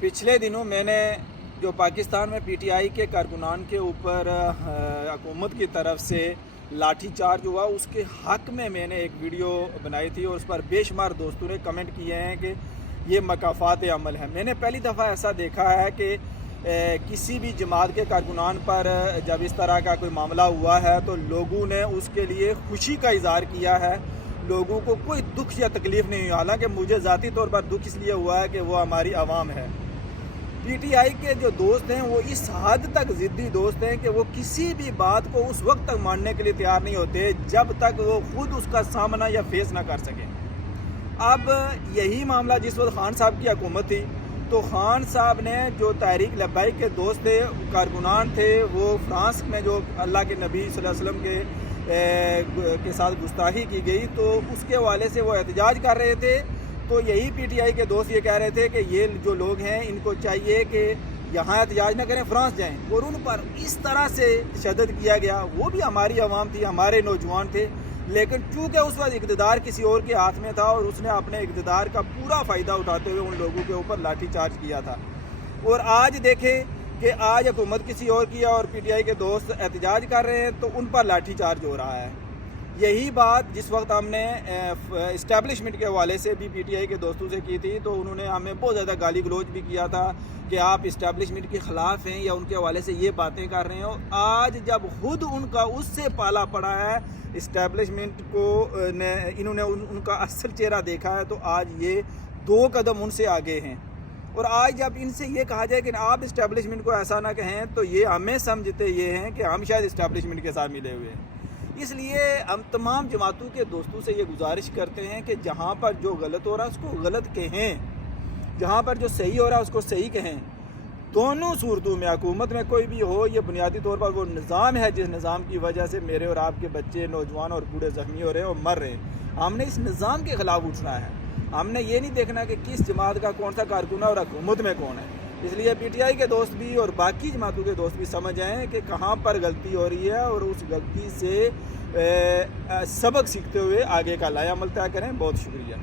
पिछले दिनों मैंने जो पाकिस्तान में पीटीआई के कारकुनान के ऊपर हुकूमत की तरफ से लाठी चार्ज हुआ, उसके हक़ में मैंने एक वीडियो बनाई थी और उस पर बेशुमार दोस्तों ने कमेंट किए हैं कि ये मकाफ़ात अमल है। मैंने पहली दफ़ा ऐसा देखा है कि किसी भी जमात के कारकुनान पर जब इस तरह का कोई मामला हुआ है तो लोगों ने उसके लिए खुशी का इज़हार किया है, लोगों को कोई दुख या तकलीफ़ नहीं हुई। हालांकि मुझे ज़ाती तौर पर दुख इसलिए हुआ है कि वो हमारी आवाम है। पीटीआई के जो दोस्त हैं वो इस हद तक ज़िद्दी दोस्त हैं कि वो किसी भी बात को उस वक्त तक मानने के लिए तैयार नहीं होते जब तक वो खुद उसका सामना या फेस ना कर सकें। अब यही मामला जिस वक्त खान साहब की हुकूमत थी तो खान साहब ने जो तहरीक लब्बाइक के दोस्त थे, कारकुनान थे, वो फ्रांस में जो अल्लाह के नबी सल्लल्लाहु अलैहि वसल्लम के साथ गुस्ताखी की गई तो उसके हवाले से वो एहतजाज कर रहे थे। तो यही पीटीआई के दोस्त ये कह रहे थे कि ये जो लोग हैं इनको चाहिए कि यहाँ एहतजाज न करें, फ्रांस जाएं, और उन पर इस तरह से तशद्दुद किया गया। वो भी हमारी आवाम थी, हमारे नौजवान थे, लेकिन चूँकि उस वक्त इक़्तिदार किसी और के हाथ में था और उसने अपने इक़्तिदार का पूरा फ़ायदा उठाते हुए उन लोगों के ऊपर लाठी चार्ज किया था। और आज देखें कि आज हुकूमत किसी और की है और पीटीआई के दोस्त एहतजाज कर रहे हैं तो उन पर लाठी चार्ज हो रहा है। यही बात जिस वक्त हमने इस्टेब्लिशमेंट के हवाले से भी पीटीआई के दोस्तों से की थी तो उन्होंने हमें बहुत ज़्यादा गाली गलौज भी किया था कि आप इस्टेब्लिशमेंट के ख़िलाफ़ हैं या उनके हवाले से ये बातें कर रहे हो। आज जब खुद उनका उससे पाला पड़ा है, इस्टेब्लिशमेंट को इन्होंने उनका असल चेहरा देखा है, तो आज ये 2 कदम उनसे आगे हैं। और आज जब इनसे ये कहा जाए कि आप इस्टेब्लिशमेंट को ऐसा ना कहें तो ये हमें समझते ये हैं कि हम शायद इस्टेब्लिशमेंट के साथ मिले हुए हैं। इसलिए हम तमाम जमातों के दोस्तों से ये गुजारिश करते हैं कि जहाँ पर जो गलत हो रहा है उसको गलत कहें, जहाँ पर जो सही हो रहा है उसको सही कहें। दोनों सूरतों में, हुकूमत में कोई भी हो, ये बुनियादी तौर पर वो निज़ाम है जिस निज़ाम की वजह से मेरे और आपके बच्चे, नौजवान और बूढ़े ज़ख्मी हो रहे हैं और मर रहे हैं। हमने इस निज़ाम के ख़िलाफ़ उठना है। हमने ये नहीं देखना कि किस जमात का कौन सा कारकुन है और हुकूमत में कौन है। इसलिए पीटीआई के दोस्त भी और बाकी जमातों के दोस्त भी समझ आएँ कि कहाँ पर गलती हो रही है और उस गलती से सबक सीखते हुए आगे का लाया अमल तय करें। बहुत शुक्रिया।